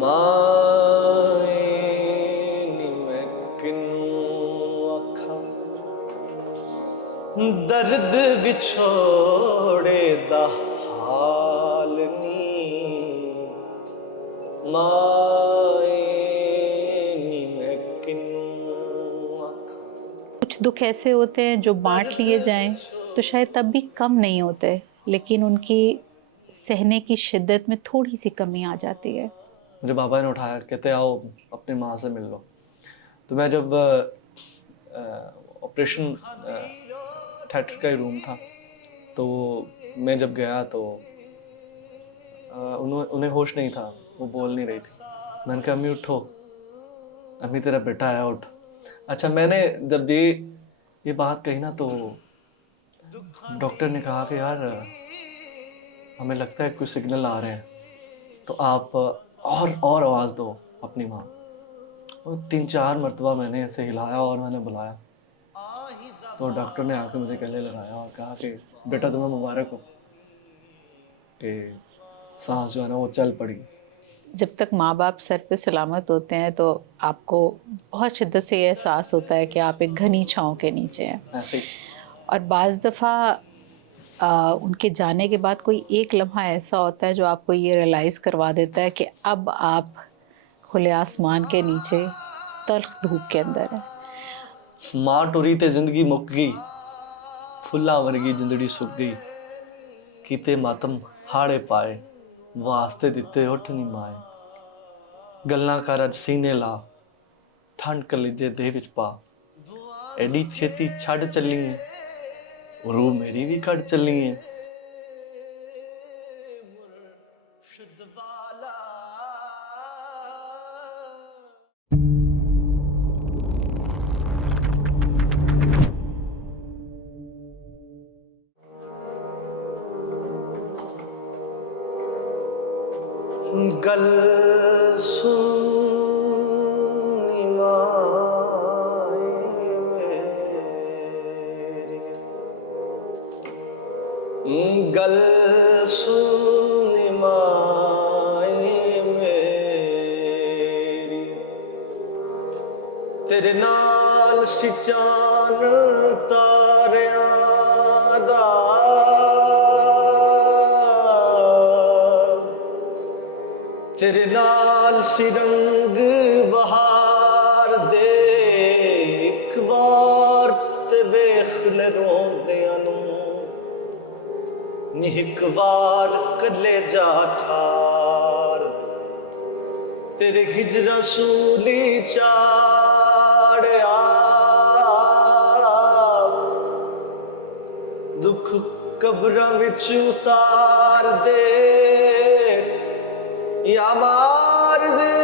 ਮਾਏ ਨੀ ਮੈਂ ਕਿਨੂੰ ਆਖਾਂ ਦਰਦ ਵਿਛੋੜੇ ਦਾ ਹਾਲ ਨੀ ਮਾਏ ਨੀ ਮੈਂ ਕਿਨੂੰ ਆਖਾਂ। कुछ दुख ऐसे होते हैं जो बांट लिए जाएं तो शायद तब भी कम नहीं होते, लेकिन उनकी सहने की शिद्दत में थोड़ी सी कमी आ जाती है। मुझे बाबा ने उठाया, कहते आओ अपनी माँ से मिल लो। तो मैं जब ऑपरेशन थिएटर का ही रूम था, तो मैं जब गया तो उन्हें होश नहीं था, वो बोल नहीं रही थी। मैंने कहा अम्मी उठो, अम्मी तेरा बेटा आया, उठ। अच्छा, मैंने जब ये बात कही ना, तो डॉक्टर ने कहा कि यार हमें लगता है कुछ सिग्नल आ रहे हैं, तो आप और आवाज़ दो अपनी माँ। और 3-4 मरतबा मैंने ऐसे हिलाया और मैंने बुलाया, तो डॉक्टर ने आके मुझे गले लगाया और कहा कि बेटा तुम्हें मुबारक हो कि सांस जो है ना वो चल पड़ी। जब तक माँ बाप सर पे सलामत होते हैं तो आपको बहुत शिद्दत से ये एहसास होता है कि आप एक घनी छाँव के नीचे हैं। ऐसे ही और बाज़ दफ़ा उनके जाने के बाद कोई एक लम्हा ऐसा होता है जो आपको ये रियलाइज़ करवा देता है कि अब आप खुले आसमान के नीचे तल्ख धूप के अंदर हैं। मां टुरी ते जिंदगी मुक गई, फुल्ला वर्गी जिंदड़ी सुक गई, कीते मातम हाड़े पाए, वास्ते दिते उठ नी माए। गल्लां कर अज सीने ला, ठंड कलेजे दे विच पा, एडी छेती छड़ चली है, रूह मेरी भी कड़ चली है। गल सुनी माए मेरी, गल सुनी माए मेरी, तेरे नाल सिचान तारियां दा, तेरे नाल सिरंग बहार दे, एक बार ते वेख ले रोंदियां नूं, नी एक बार कलेजा ठार, तेरे हिजरा सूली चाड़िया, दुख कब्रां विच उतार दे, या मार दे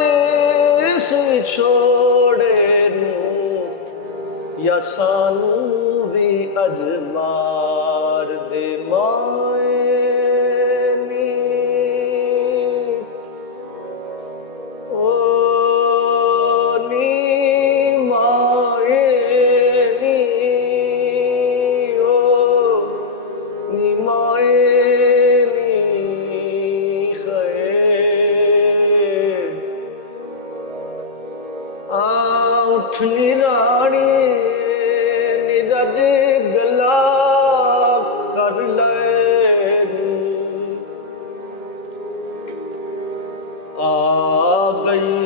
इस छोड़े नूं, या सानू भी अज मार दे माए नी, ओ नी माए नी, ओ नी माए उठनी रानी निरज गला कर ले, आ गई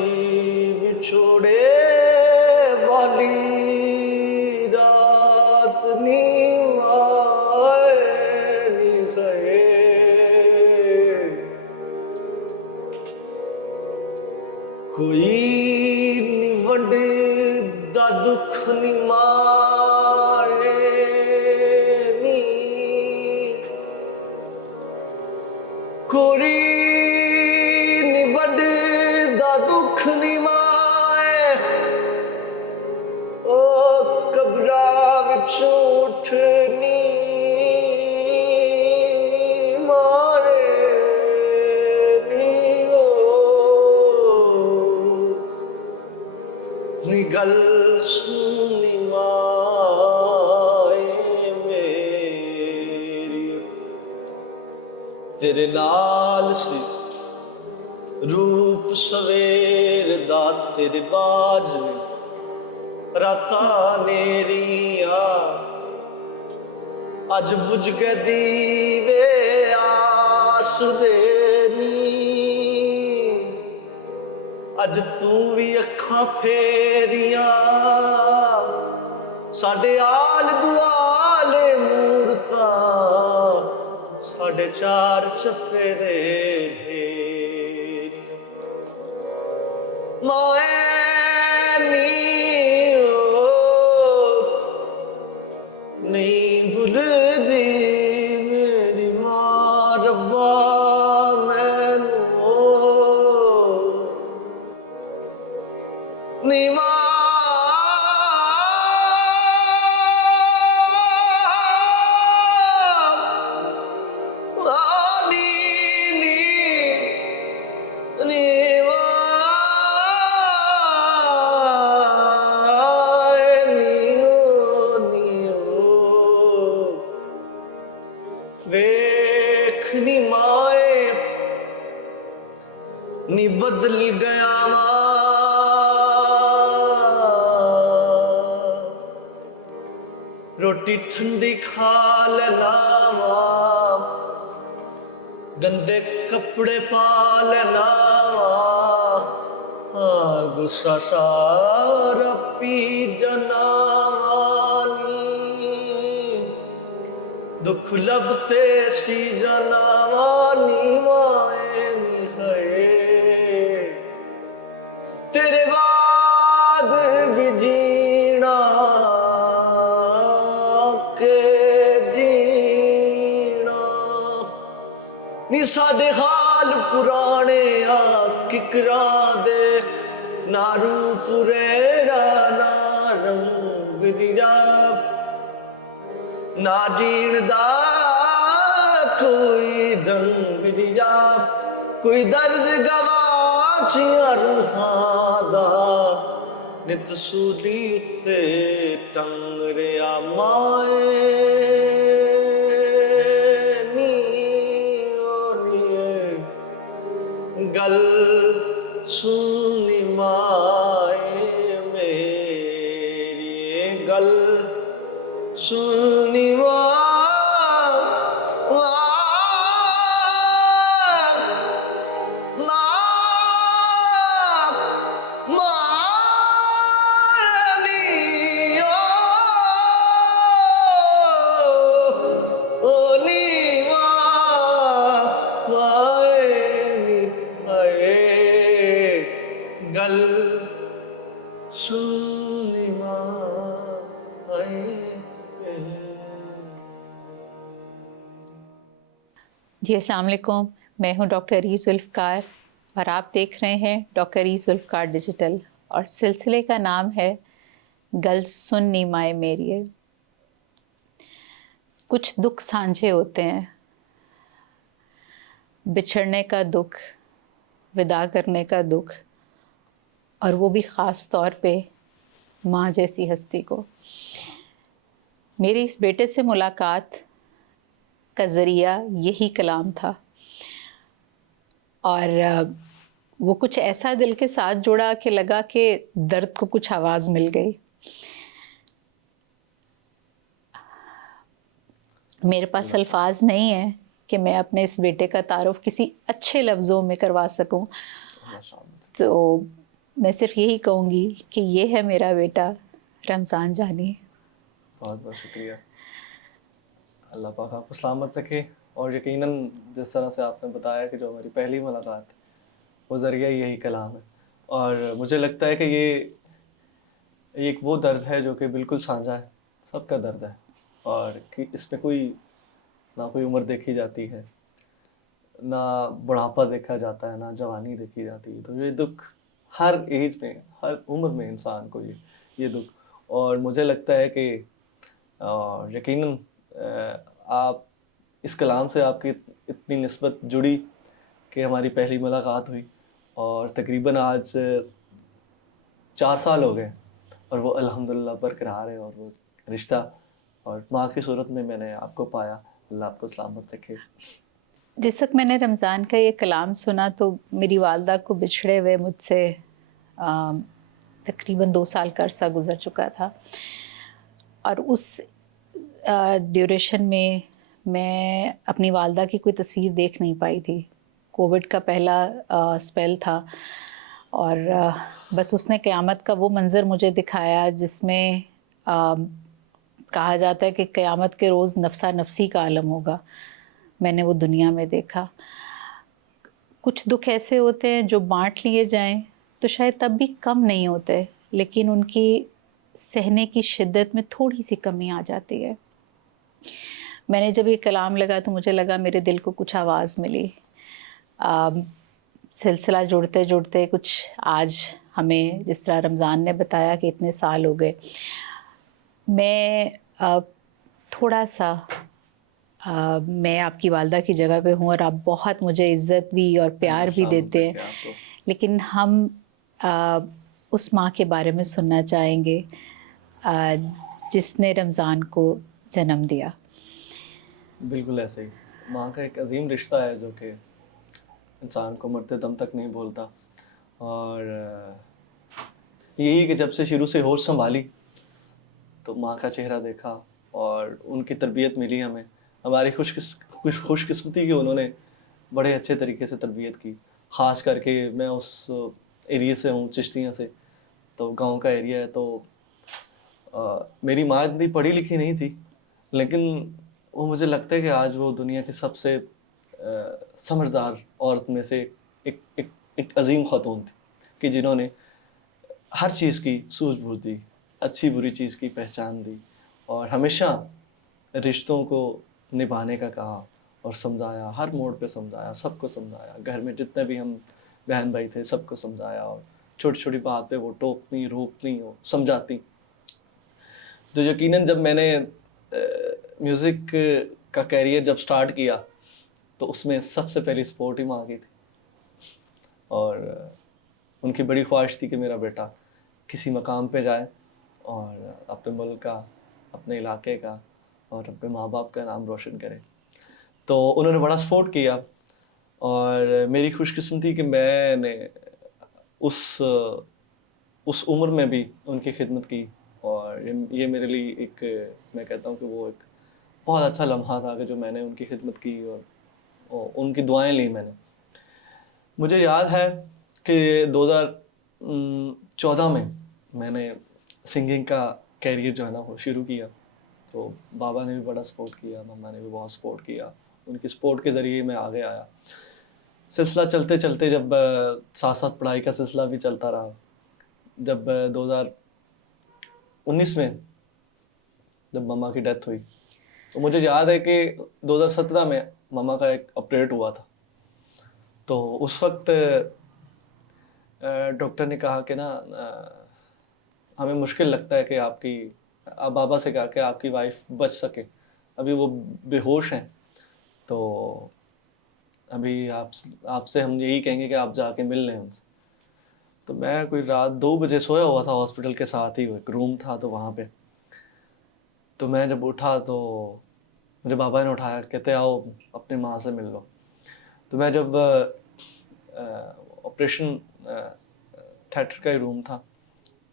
बिछोड़े वाली रात नी आए नी गए, कोई वंड दा दुख नी मारे नी, कोई नी वंड दा दुख नी माए, ओ कब्रा विच उठनी मारे नी, नी गल सुनी माए मेरी, तेरे नाल सी रूप रूप सवेर दा तेरे बाज रातां नेरियां अज बुझ गए दीवे आस दे नी अज तू भी अखां फेरियां साडे आल दुआले मूरतां साडे चार चफेरे ढेरियां माए नी नहीं भुलदी मेरी मां रब्बा मैनू नी मां वेखनी माए नी बदल गया रोटी ठंडी खा लेना गंदे कपड़े पा लेना गुस्सा सारा पी जनावानी दुख लबते सी जनावानी माए नी है तेरे बाद भी जीना के जीना नी साडे हाल पुराने आ किकरा दे ना रूप रेरा ना रंग दिया ना जीण दा कोई रंग दिया कोई दर्द गवाचिया रूहां दा नित सूली ते टंग रिया माए नी ओ नी गल सुनी माए मेरी गल सुनी गल सुनी जी अस्सलाम वालेकुम, मैं हूं डॉक्टर रीज़ जुल्फ़कार और आप देख रहे हैं डॉक्टर रीज़ जुल्फ़कार डिजिटल और सिलसिले का नाम है गल सुन्नी माए मेरिए। कुछ दुख साझे होते हैं, बिछड़ने का दुख, विदा करने का दुख, और वो भी ख़ास तौर पे माँ जैसी हस्ती को। मेरी इस बेटे से मुलाकात का ज़रिया यही कलाम था और वो कुछ ऐसा दिल के साथ जुड़ा कि लगा कि दर्द को कुछ आवाज़ मिल गई। मेरे पास अल्फाज नहीं है कि मैं अपने इस बेटे का तारुफ किसी अच्छे लफ्ज़ों में करवा सकूं, तो मैं सिर्फ यही कहूँगी कि ये है मेरा बेटा रमज़ान जानी। बहुत बहुत शुक्रिया। अल्लाह पाक आपको सलामत रखे। और यकीनन जिस तरह से आपने बताया कि जो हमारी पहली मुलाकात है वो ज़रिया यही कलाम है, और मुझे लगता है कि ये एक वो दर्द है जो कि बिल्कुल साझा है, सबका दर्द है, और कि इसमें कोई ना कोई उम्र देखी जाती है, ना बुढ़ापा देखा जाता है, ना जवानी देखी जाती है। तो ये दुख हर एज में, हर उम्र में इंसान को ये दुख, और मुझे लगता है कि यकीनन आप इस कलाम से आपकी इतनी निस्बत जुड़ी कि हमारी पहली मुलाकात हुई, और तकरीबन आज 4 साल हो गए, और वो अल्हम्दुलिल्लाह बरकरार है, और वो रिश्ता और माँ की सूरत में मैंने आपको पाया। अल्लाह आपको सलामत रखे। जिस वक्त मैंने रमज़ान का ये कलाम सुना तो मेरी वालदा को बिछड़े हुए मुझसे तकरीबन 2 साल का अरसा गुज़र चुका था, और उस ड्यूरेशन में मैं अपनी वालदा की कोई तस्वीर देख नहीं पाई थी। कोविड का पहला स्पेल था, और बस उसने क़यामत का वो मंज़र मुझे दिखाया जिसमें कहा जाता है कि क़यामत के रोज़ नफ़्सा नफ़सी का आलम होगा। मैंने वो दुनिया में देखा। कुछ दुख ऐसे होते हैं जो बांट लिए जाएं तो शायद तब भी कम नहीं होते, लेकिन उनकी सहने की शिद्दत में थोड़ी सी कमी आ जाती है। मैंने जब ये कलाम लगा तो मुझे लगा मेरे दिल को कुछ आवाज़ मिली। सिलसिला जुड़ते जुड़ते कुछ आज हमें जिस तरह रमज़ान ने बताया कि इतने साल हो गए, मैं थोड़ा सा मैं आपकी वालदा की जगह पे हूँ और आप बहुत मुझे इज़्ज़त भी और प्यार भी देते हैं, लेकिन हम उस माँ के बारे में सुनना चाहेंगे जिसने रमज़ान को जन्म दिया। बिल्कुल ऐसे ही, माँ का एक अजीम रिश्ता है जो कि इंसान को मरते दम तक नहीं भूलता। और यही कि जब से शुरू से होश संभाली तो माँ का चेहरा देखा और उनकी तरबियत मिली हमें। हमारी खुशकिस्मती कि उन्होंने बड़े अच्छे तरीके से तरबियत की। ख़ास करके मैं उस एरिया से हूँ, चिश्तियाँ से, तो गांव का एरिया है। तो मेरी माँ इतनी पढ़ी लिखी नहीं थी, लेकिन वो मुझे लगता है कि आज वो दुनिया की सबसे समझदार औरत में से एक अजीम खातून थी कि जिन्होंने हर चीज़ की सूझबूझ दी, अच्छी बुरी चीज़ की पहचान दी और हमेशा रिश्तों को निभाने का कहा और समझाया, हर मोड़ पे समझाया, सबको समझाया। घर में जितने भी हम बहन भाई थे सबको समझाया और छोटी छोटी बात पे वो टोकती, रोकती और समझाती। तो यकीनन जब मैंने म्यूज़िक का कैरियर जब स्टार्ट किया तो उसमें सबसे पहली सपोर्ट ही माँ की थी। और उनकी बड़ी ख्वाहिश थी कि मेरा बेटा किसी मकाम पे जाए और अपने मुल्क का, अपने इलाके का और अपने माँ बाप का नाम रोशन करे। तो उन्होंने बड़ा सपोर्ट किया और मेरी खुशकिस्मती कि मैंने उस उम्र में भी उनकी खिदमत की। और ये मेरे लिए एक, मैं कहता हूँ कि वो एक बहुत अच्छा लम्हा था कि जो मैंने उनकी खिदमत की और उनकी दुआएं ली मैंने। मुझे याद है कि 2014 में मैंने सिंगिंग का कैरियर जो है ना वो शुरू किया। तो बाबा ने भी बड़ा सपोर्ट किया, मम्मा ने भी बहुत सपोर्ट किया। उनकी सपोर्ट के ज़रिए मैं आगे आया। सिलसिला चलते चलते जब साथ साथ पढ़ाई का सिलसिला भी चलता रहा। जब 2019 में जब मम्मा की डेथ हुई तो मुझे याद है कि 2017 में मम्मा का एक ऑपरेट हुआ था। तो उस वक्त डॉक्टर ने कहा कि ना हमें मुश्किल लगता है कि आपकी, आप बाबा से कहा कि आपकी वाइफ बच सके, अभी वो बेहोश हैं। तो अभी आपसे हम यही कहेंगे कि आप जाके मिल लें उनसे। तो मैं कोई रात 2 बजे सोया हुआ था, हॉस्पिटल के साथ ही एक रूम था तो वहाँ पे। तो मैं जब उठा तो मुझे बाबा ने उठाया, कहते आओ अपनी माँ से मिल लो। तो मैं जब ऑपरेशन थिएटर का ही रूम था,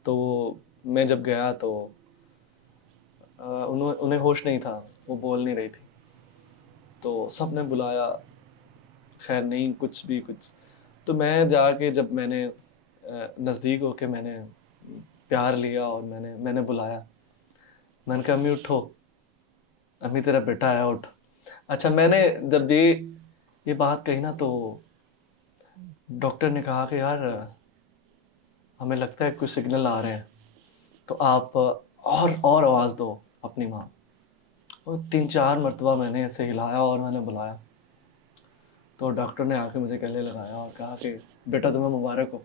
तो मैं जब गया तो उन्हें होश नहीं था, वो बोल नहीं रही थी। तो सब ने बुलाया, खैर नहीं कुछ भी कुछ। तो मैं जाके जब मैंने नज़दीक होके मैंने प्यार लिया और मैंने बुलाया। मैंने कहा अम्मी उठो, अम्मी तेरा बेटा आया, उठ। अच्छा, मैंने जब ये बात कही ना तो डॉक्टर ने कहा कि यार हमें लगता है कुछ सिग्नल आ रहे हैं, तो आप और आवाज़ दो अपनी माँ। और 3-4 मरतबा मैंने ऐसे हिलाया और मैंने बुलाया। तो डॉक्टर ने आके मुझे गले लगाया और कहा कि बेटा तुम्हें मुबारक हो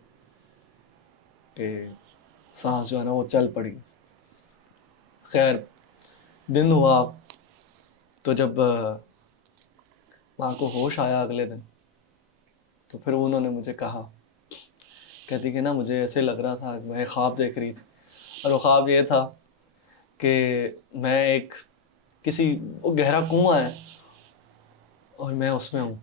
कि सांस जो है ना वो चल पड़ी। खैर दिन हुआ तो जब माँ को होश आया अगले दिन, तो फिर उन्होंने मुझे कहा, कहती कि ना मुझे ऐसे लग रहा था, मैं ख्वाब देख रही थी और वो ख्वाब ये था कि मैं एक किसी वो गहरा कुआं है और मैं उसमें हूँ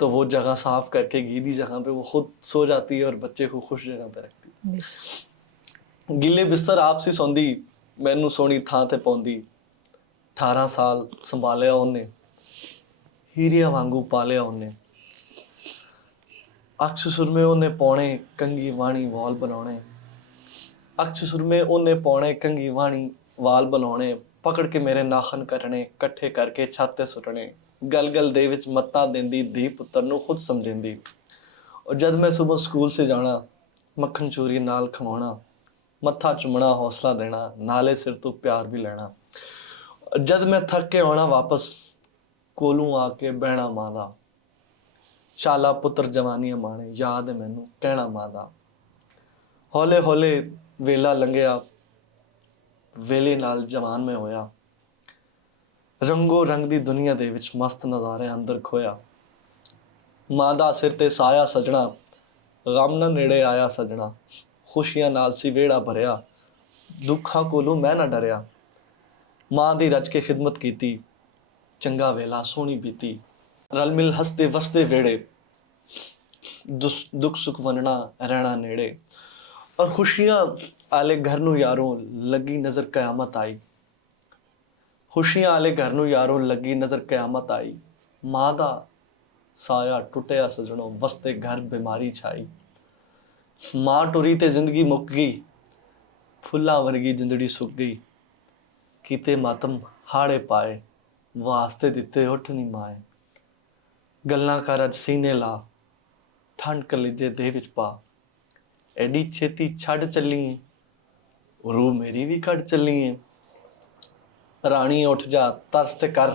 तो वो जगह साफ करके गीली जगह पे वो खुद सो जाती है और बच्चे को खुश जगह पे रखती बेशक। है। गिले बिस्तर आपसी सौंदी, मैनू सोनी थां ते पौंदी। 18 ਸਾਲ ਸੰਭਾਲਿਆ ਉਹਨੇ, ਹੀਰਿਆਂ ਵਾਂਗੂ ਪਾਲਿਆ ਉਹਨੇ। ਅਕਸ਼ ਸੁਰਮੇ ਉਹਨੇ ਪਾਉਣੇ, ਕੰਗੀ ਵਾਣੀ ਵਾਲ ਬਣਾਉਣੇ। ਅਕਸ਼ ਸੁਰਮੇ ਉਹਨੇ ਪਾਉਣੇ, ਕੰਗੀ ਵਾਣੀ ਵਾਲ ਬਣਾਉਣੇ। ਪਕੜ ਕੇ ਮੇਰੇ ਨਾਖਨ ਕੱਟਣੇ, ਇਕੱਠੇ ਕਰਕੇ ਛੱਤ ਤੇ ਸੁੱਟਣੇ। ਗਲ ਗਲ ਦੇ ਵਿੱਚ ਮੱਤਾਂ ਦਿੰਦੀ, ਧੀ ਪੁੱਤਰ ਨੂੰ ਖੁਦ ਸਮਝਿੰਦੀ। ਔਰ ਜਦ ਮੈਂ ਸੁਬਹ ਸਕੂਲ ਸੇ ਜਾਣਾ, ਮੱਖਣ ਚੂਰੀ ਨਾਲ ਖਵਾਉਣਾ, ਮੱਥਾ ਚੁੰਮਣਾ, ਹੌਸਲਾ ਦੇਣਾ, ਨਾਲੇ ਸਿਰ ਤੋਂ ਪਿਆਰ ਵੀ ਲੈਣਾ। ਜਦ ਮੈਂ ਥੱਕ ਕੇ ਆਉਣਾ ਵਾਪਸ, ਕੋਲੋਂ ਆ ਕੇ ਬਹਿਣਾ ਮਾਂ ਦਾ। ਸ਼ਾਲਾ ਪੁੱਤਰ ਜਵਾਨੀਆਂ ਮਾਣੇ, ਯਾਦ ਹੈ ਮੈਨੂੰ ਕਹਿਣਾ ਮਾਂ ਦਾ। ਹੌਲੇ ਹੌਲੇ ਵੇਲਾ ਲੰਘਿਆ, ਵੇਲੇ ਨਾਲ ਜਵਾਨ ਮੈਂ ਹੋਇਆ। ਰੰਗੋ ਰੰਗ ਦੀ ਦੁਨੀਆ ਦੇ ਵਿੱਚ ਮਸਤ ਨਜ਼ਾਰੇ ਅੰਦਰ ਖੋਇਆ। ਮਾਂ ਦਾ ਸਿਰ ਤੇ ਸਾਇਆ ਸਜਣਾ, ਗਮ ਨਾ ਨੇੜੇ ਆਇਆ ਸਜਣਾ। ਖੁਸ਼ੀਆਂ ਨਾਲ ਸੀ ਵਿਹੜਾ ਭਰਿਆ, ਦੁੱਖਾਂ ਕੋਲੋਂ ਮੈਂ ਨਾ ਡਰਿਆ। ਮਾਂ ਦੀ ਰੱਜ ਕੇ ਖਿਦਮਤ ਕੀਤੀ, ਚੰਗਾ ਵੇਲਾ ਸੋਹਣੀ ਬੀਤੀ। ਰਲ ਮਿਲ ਹੱਸਦੇ ਵਸਦੇ ਵੇੜੇ, ਦੁੱਖ ਸੁੱਖ ਵੰਡਣਾ ਰਹਿਣਾ ਨੇੜੇ। ਔਰ ਖੁਸ਼ੀਆਂ ਆਲੇ ਘਰ ਨੂੰ ਯਾਰੋਂ ਲੱਗੀ ਨਜ਼ਰ ਕਿਆਮਤ ਆਈ। ਖੁਸ਼ੀਆਂ ਆਲੇ ਘਰ ਨੂੰ ਯਾਰੋਂ ਲੱਗੀ ਨਜ਼ਰ ਕਿਆਮਤ ਆਈ। ਮਾਂ ਦਾ ਸਾਇਆ ਟੁੱਟਿਆ ਸਜਣੋਂ, ਵਸਦੇ ਘਰ ਬਿਮਾਰੀ ਛਾਈ। ਮਾਂ ਟੁਰੀ ਤੇ ਜ਼ਿੰਦਗੀ ਮੁੱਕ ਗਈ, ਫੁੱਲਾਂ ਵਰਗੀ ਜਿੰਦੜੀ ਸੁੱਕ ਗਈ। ਕੀਤੇ ਮਾਤਮ ਹਾੜੇ ਪਾਏ, ਵਾਸਤੇ ਦਿੱਤੇ ਉੱਠ ਨੀ ਮਾਏ। ਗੱਲਾਂ ਕਰ ਅੱਜ ਸੀਨੇ ਲਾ, ਠੰਡ ਕਲੇਜੇ ਦੇ ਵਿੱਚ ਪਾ। ਐਡੀ ਛੇਤੀ ਛੱਡ ਚੱਲੀ ਏ, ਰੂਹ ਮੇਰੀ ਵੀ ਕੱਢ ਚੱਲੀ ਏ। ਰਾਣੀ ਉੱਠ ਜਾ, ਤਰਸ ਤੇ ਕਰ,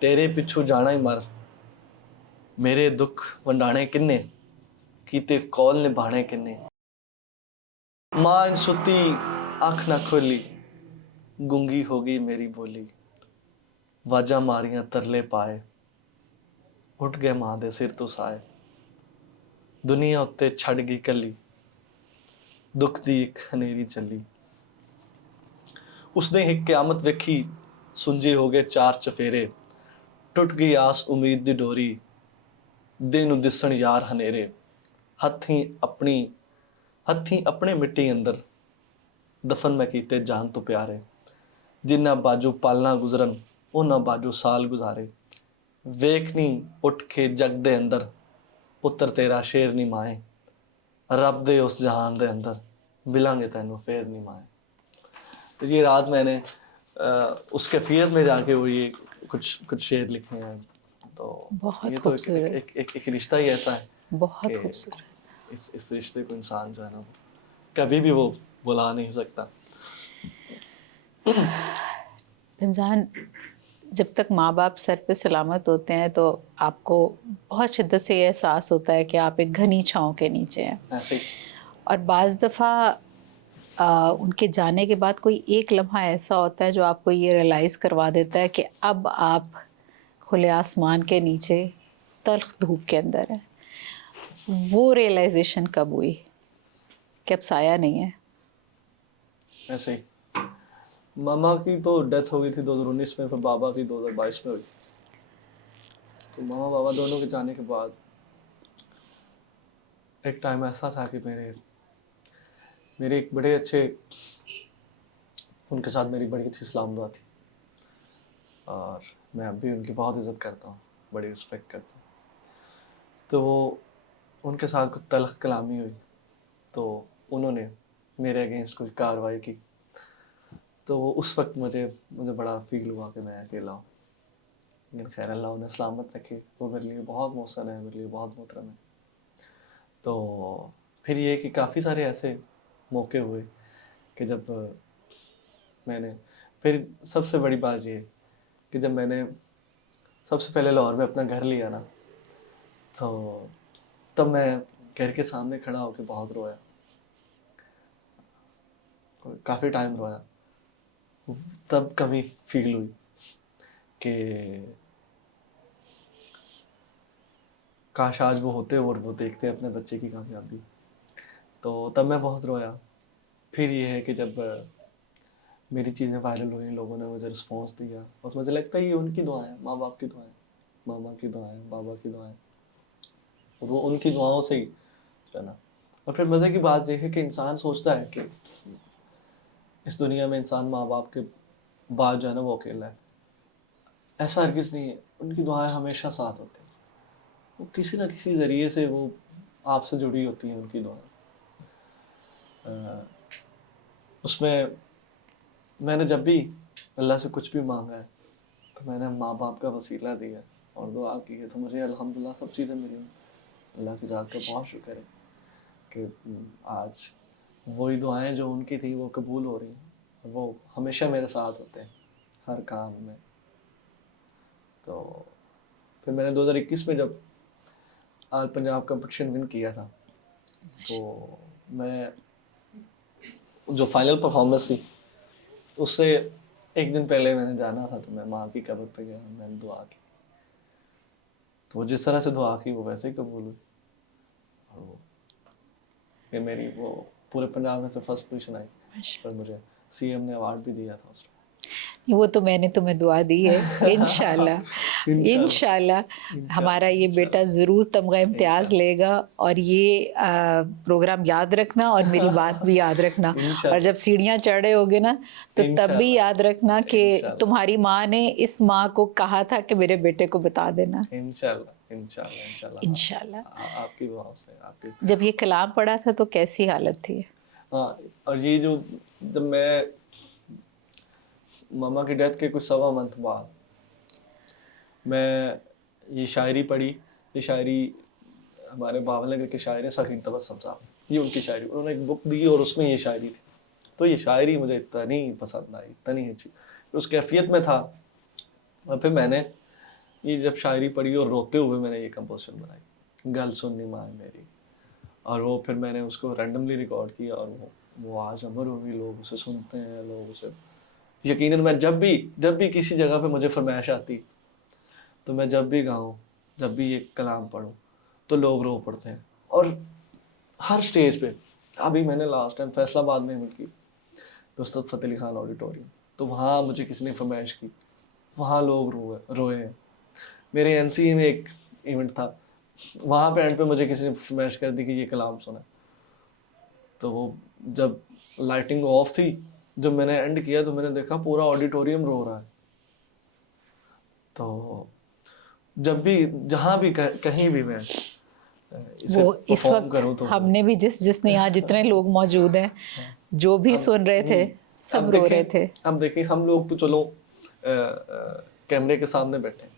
ਤੇਰੇ ਪਿੱਛੋਂ ਜਾਣਾ ਹੀ ਮਰ। ਮੇਰੇ ਦੁੱਖ ਵੰਡਾਣੇ ਕਿੰਨੇ, ਕੀਤੇ ਕੌਲ ਨਿਭਾਣੇ ਕਿੰਨੇ। ਮਾਂ ਇੰਝ ਸੁੱਤੀ ਅੱਖ ਨਾ ਖੋਲੀ, ਗੂੰਗੀ ਹੋ ਗਈ ਮੇਰੀ ਬੋਲੀ। ਵਾਜਾਂ ਮਾਰੀਆਂ ਤਰਲੇ ਪਾਏ, ਉੱਠ ਗਏ ਮਾਂ ਦੇ ਸਿਰ ਤੋਂ ਸਾਏ। ਦੁਨੀਆ ਉੱਤੇ ਛੱਡ ਗਈ ਕੱਲੀ, ਦੁੱਖ ਦੀ ਇੱਕ ਹਨੇਰੀ ਚੱਲੀ। ਉਸਨੇ ਇੱਕ ਕਿਆਮਤ ਵੇਖੀ, ਸੁੰਝੇ ਹੋ ਗਏ ਚਾਰ ਚਫੇਰੇ। ਟੁੱਟ ਗਈ ਆਸ ਉਮੀਦ ਦੀ ਡੋਰੀ, ਦਿਨ ਨੂੰ ਦਿਸਣ ਯਾਰ ਹਨੇਰੇ। ਹੱਥੀਂ ਆਪਣੇ ਮਿੱਟੀ ਅੰਦਰ, ਦਫਨ ਮੈਂ ਕੀਤੇ ਜਾਨ ਤੋਂ ਪਿਆਰੇ। ਜਿਨ੍ਹਾਂ ਬਾਜੂ ਪਾਲਣਾ ਗੁਜ਼ਰਨ, ਉਹਨਾਂ ਬਾਜੂ ਸਾਲ ਗੁਜ਼ਾਰੇ। ਵੇਖਨੀ ਉੱਠ ਕੇ ਜਗ ਦੇ ਅੰਦਰ, ਪੁੱਤਰ ਤੇਰਾ ਸ਼ੇਰ ਨੀ ਮਾਏ। ਰੱਬ ਦੇ उस जहान ਦੇ ਅੰਦਰ, मिलांगे तैनू फेर नहीं माए। तो ये रात मैंने उस कैफियत में जाके वो ये कुछ शेर लिखे हैं। तो बहुत ये तो खूबसूरत। एक रिश्ता ही ऐसा है बहुत कि खूबसूरत। इस रिश्ते को इंसान जो है ना कभी भी वो भुला नहीं सकता। इंसान जब तक माँ बाप सर पे सलामत होते हैं तो आपको बहुत शिद्दत से ये एहसास होता है कि आप एक घनी छाँव के नीचे हैं। ऐसे ही और बाज़ दफ़ा उनके जाने के बाद कोई एक लम्हा ऐसा होता है जो आपको ये रियलाइज़ करवा देता है कि अब आप खुले आसमान के नीचे तल्ख धूप के अंदर हैं। वो रियलाइजेशन कब हुई कि अब साया नहीं है? ऐसे ही मामा की तो डेथ हो गई थी 2019 में, फिर बाबा की 2022 में हुई। तो मामा बाबा दोनों के जाने के बाद एक टाइम ऐसा था कि मेरे एक बड़े अच्छे, उनके साथ मेरी बड़ी अच्छी सलाम दुआ थी और मैं अब भी उनकी बहुत इज़्ज़त करता हूँ, बड़ी रिस्पेक्ट करता हूँ। तो वो उनके साथ कुछ तल्ख कलामी हुई, तो उन्होंने मेरे अगेंस्ट कुछ कार्रवाई की। तो उस वक्त मुझे बड़ा फील हुआ कि मैं अकेला हूँ। लेकिन खैर अल्लाह उन्हें सलामत रखे, वो मेरे लिए बहुत मोहसन है, मेरे लिए बहुत मोहतरम है। तो फिर ये कि काफ़ी सारे ऐसे मौके हुए कि जब मैंने, फिर सबसे बड़ी बात ये कि जब मैंने सबसे पहले लाहौर में अपना घर लिया ना, तो तब मैं घर के सामने खड़ा होकर बहुत रोया, काफ़ी टाइम रोया। तब कभी फील हुई कि काश आज वो होते और वो देखते अपने बच्चे की कामयाबी। तो तब मैं बहुत रोया। फिर ये है कि जब मेरी चीज़ें वायरल हुई, लोगों ने मुझे रिस्पॉन्स दिया और मुझे लगता है ये उनकी दुआएं, माँ बाप की दुआएं, मामा की दुआएं, बाबा की दुआएं, वो उनकी दुआओं से ही है ना। और फिर मज़े की बात ये है कि इंसान सोचता है कि इस दुनिया में इंसान माँ बाप के बाद जो है ना वो अकेला है। ऐसा हरगिज़ नहीं है, उनकी दुआएं हमेशा साथ होती हैं। वो किसी ना किसी ज़रिए से वो आपसे जुड़ी होती हैं उनकी दुआएं। उसमें मैंने जब भी अल्लाह से कुछ भी मांगा है तो मैंने माँ बाप का वसीला दिया और दुआ की है, तो मुझे अल्हम्दुलिल्लाह सब चीज़ें मिली हैं। अल्लाह की ज़ात का बहुत शुक्र है कि आज वही दुआएं जो उनकी थी वो कबूल हो रही हैं। वो हमेशा मेरे साथ होते हैं हर काम में। तो फिर मैंने 2021 में जब आल पंजाब कंपटीशन विन किया था, तो मैं जो फाइनल परफॉर्मेंस थी उससे एक दिन पहले मैंने जाना था, तो मैं माँ की कब्र पे गया, मैंने दुआ की। तो वो जिस तरह से दुआ की वो वैसे ही कबूल हुई। और वो कि मेरी वो पूरे पंजाब में से फर्स्ट पोजीशन आई और मुझे सीएम ने अवार्ड भी दिया था उसमें। वो तो मैंने तुम्हें दुआ दी है, इंशाल्लाह इंशाल्लाह हमारा ये बेटा ज़रूर तमगा इम्तियाज़ लेगा। और ये प्रोग्राम याद रखना और मेरी बात भी याद रखना। और जब सीढ़ियाँ चढ़ रहे होगे ना तो तब भी याद रखना कि तुम्हारी माँ ने इस माँ को कहा था कि मेरे बेटे को बता देना। इंशाल्लाह इंशाल्लाह इंशाल्लाह इंशाल्लाह। आपकी दुआओं से आपकी। जब ये कलाम पढ़ा था तो कैसी हालत थी? हाँ, और ये जो जब मैं मामा की डेथ के कुछ 1.25 मंथ बाद मैं ये शायरी पढ़ी। ये शायरी हमारे बावलनगर के शायर हैं सखीन तबस्सुम साहब, ये उनकी शायरी, उन्होंने एक बुक दी और उसमें ये शायरी थी। तो ये शायरी मुझे इतनी पसंद आई, इतनी अच्छी, उस कैफियत में था। और फिर मैंने ये जब शायरी पढ़ी और रोते हुए मैंने ये कंपोजिशन बनाई, गल सुननी माँ मेरी। और वो फिर मैंने उसको रैंडमली रिकॉर्ड किया और वो आज अमर हो गई, लोग उसे सुनते हैं, लोग उसे यकीनन मैं जब भी किसी जगह पे मुझे फरमाइश आती तो मैं जब भी गाऊँ, जब भी ये कलाम पढ़ूँ तो लोग रो पड़ते हैं। और हर स्टेज पे, अभी मैंने लास्ट टाइम फैसलाबाद में इवेंट की, नुसरत फ़तेह अली खान ऑडिटोरियम, तो वहाँ मुझे किसी ने फरमाइश की, वहाँ लोग रोए हैं। मेरे एनसीए में एक इवेंट था, वहाँ पे एंड पे मुझे किसी ने फरमाइश कर दी कि ये कलाम सुना। तो वो जब लाइटिंग ऑफ थी, जब मैंने एंड किया तो मैंने देखा पूरा ऑडिटोरियम रो रहा है। तो जब भी जहाँ भी कहीं भी मैं इसे वो इस परफॉर्म वक्त करूँ तो हमने भी जिसने यहाँ जितने लोग मौजूद हैं जो भी सुन रहे थे सब रो रहे थे। अब देखिए हम लोग तो चलो कैमरे के सामने बैठे हैं,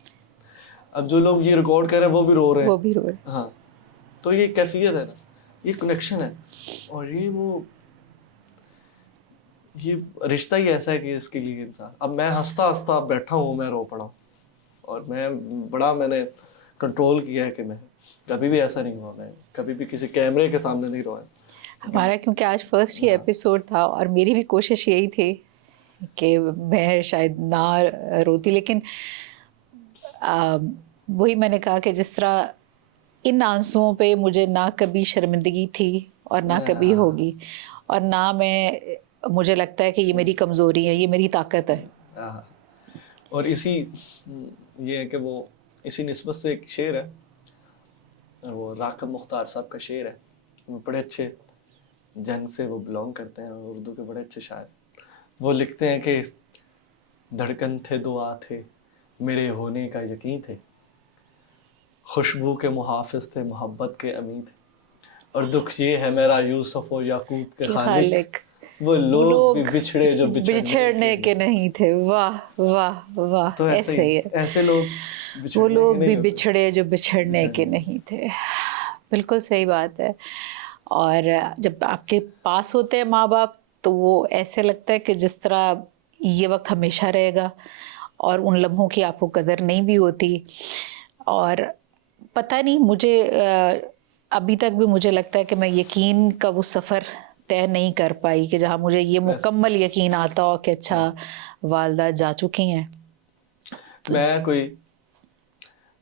अब जो लोग ये रिकॉर्ड कर रहे हैं वो भी रो रहे हैं, वो भी रो रहे हैं। हाँ, तो ये कैफियत है ना, ये कनेक्शन है। और ये रिश्ता ही ऐसा है कि इसके लिए इंसान, अब मैं हंसता हंसता बैठा हूँ, मैं रो पड़ा हूँ। और मैंने कंट्रोल किया है कि मैं कभी भी ऐसा नहीं हुआ, मैं कभी भी किसी कैमरे के सामने नहीं रोया। हमारा क्योंकि आज फर्स्ट ही एपिसोड था और मेरी भी कोशिश यही थी कि मैं शायद ना रोती, लेकिन वही मैंने कहा कि जिस तरह इन आंसुओं पे मुझे ना कभी शर्मिंदगी थी और ना कभी होगी, और ना मुझे लगता है कि ये मेरी कमज़ोरी है, ये मेरी ताकत है। और ये है कि वो इसी निस्बत से एक शेर है, और वो राकब मुख्तार साहब का शेर है। वो बड़े अच्छे जंग से वो बिलोंग करते हैं और उर्दू के बड़े अच्छे शायर। वो लिखते हैं कि धड़कन थे, दुआ थे, मेरे होने का यकीन थे, खुशबू के मुहाफिज थे, मोहब्बत के अमीन थे, और दुख ये है मेरा यूसुफ और याकूब के खालिक, वो लोग भी बिछड़े जो बिछड़ने के नहीं थे। वाह वाह वाह, तो ऐसे ही है, ऐसे लोग वो लोग भी बिछड़े जो बिछड़ने के नहीं थे। बिल्कुल सही बात है। और जब आपके पास होते हैं माँ बाप तो वो ऐसे लगता है कि जिस तरह ये वक्त हमेशा रहेगा, और उन लम्हों की आपको कदर नहीं भी होती। और पता नहीं, मुझे अभी तक भी मुझे लगता है कि मैं यकीन का वो सफ़र तय नहीं कर पाई कि जहाँ मुझे ये मुकम्मल यकीन आता हो कि अच्छा वालदा जा चुकी हैं। मैं कोई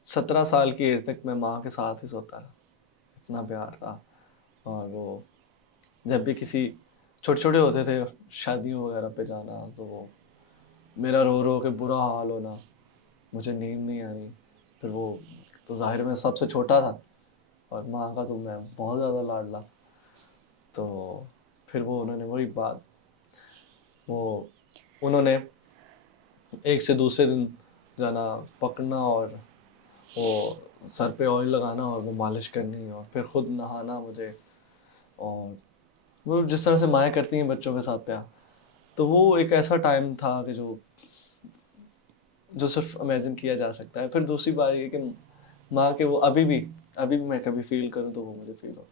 17 साल की एज तक मैं माँ के साथ ही सोता रहा, इतना प्यार था। और वो जब भी किसी छोटे छोटे होते थे शादियों वगैरह पे जाना, तो वो मेरा रो रो के बुरा हाल होना, मुझे नींद नहीं आनी। फिर वो तो ज़ाहिर में सबसे छोटा था, और माँ का तो मैं बहुत ज़्यादा लाडला। तो फिर वो उन्होंने वही बात, वो उन्होंने एक से दूसरे दिन जाना पकड़ना और वो सर पे ऑयल लगाना और वो मालिश करनी और फिर खुद नहाना मुझे, और वो जिस तरह से माएँ करती हैं बच्चों के साथ प्यार, तो वो एक ऐसा टाइम था कि जो सिर्फ इमेजिन किया जा सकता है। फिर दूसरी बात ये कि माँ के वो अभी भी मैं कभी फील करूँ तो वो मुझे फील होता है।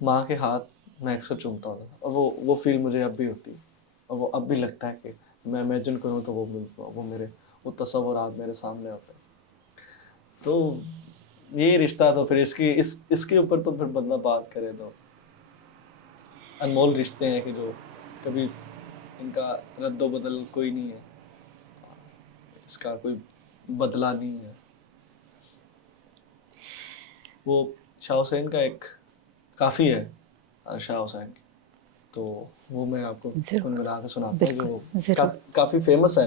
माँ के हाथ मैं अक्सर चूमता होता था और वो फील मुझे अब भी होती है, और वो अब भी लगता है कि मैं इमेजिन करूँ तो वो मेरे वो तस्वुरात मेरे सामने होते हैं। तो ये रिश्ता तो फिर इसके ऊपर तो फिर बंदा बात करे तो अनमोल रिश्ते हैं कि जो कभी इनका रद्दो बदल कोई नहीं है, इसका कोई बदला नहीं है। वो शाह हुसैन का एक काफ़ी है शाह हुसैन की, तो वो मैं आपको ज़रूर, गुनगुना के सुनाता हूँ कि बिल्कुल, वो ज़रूर। काफ़ी फेमस है।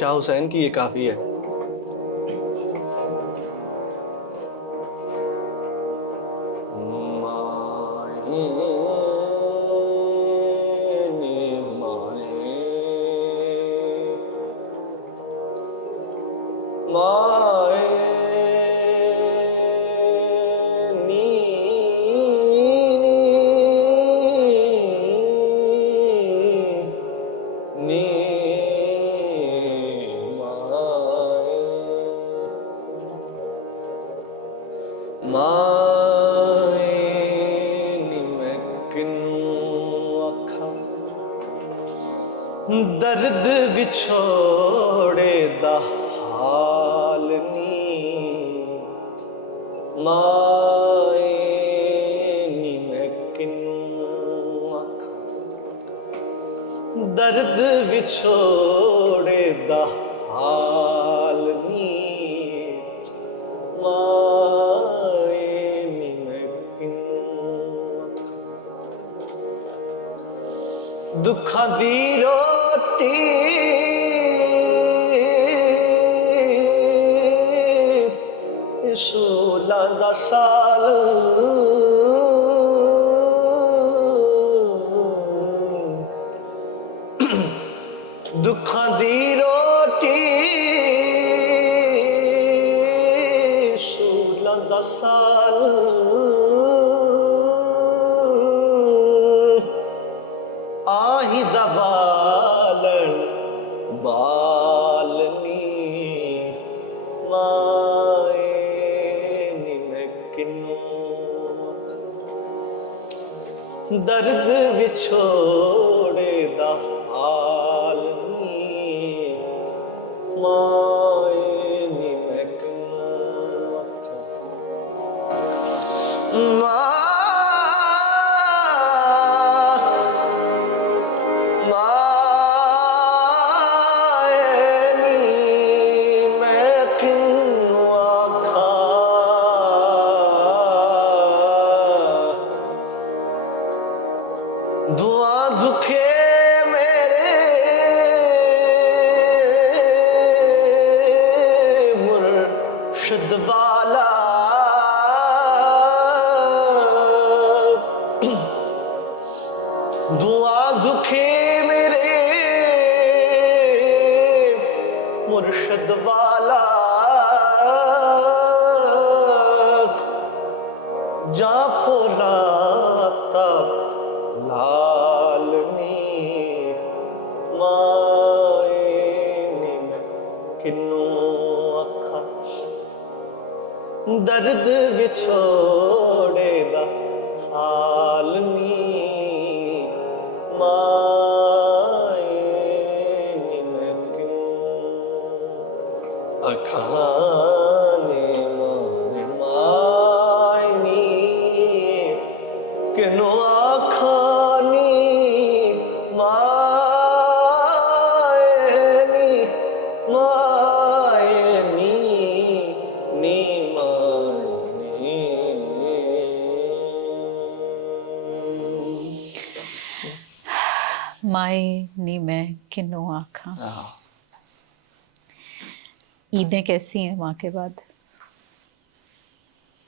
शाह हुसैन की ये काफ़ी है। दर्द विछोड़े दा हाल नी माए नी मैं किनू आखां दर्द विछोड़े दा हाल नी माए नी मैं किनू आखां दुखां दी रोटी सोलह दा साल दुखां दी रोटी सोलह दा साल आही दा बालन बालनी माए नी मैं किनू आखां दर्द विछोड़े दा हाल नी माए नी मैं किनू आखां दुआ दुखे मेरे मुर्शिद वाला दुआ दुखे मेरे मुर्शिद वाला जा फोलाता लालनी माए नी मैं किनू आखां दर्द विछोड़े दा हाल नी माए नी मैं किनू आखां ने मारे माए नी किनू आखां नी माए नी नी माए माए नी मैं किन्नू आखां। ईदें कैसी हैं माँ के बाद?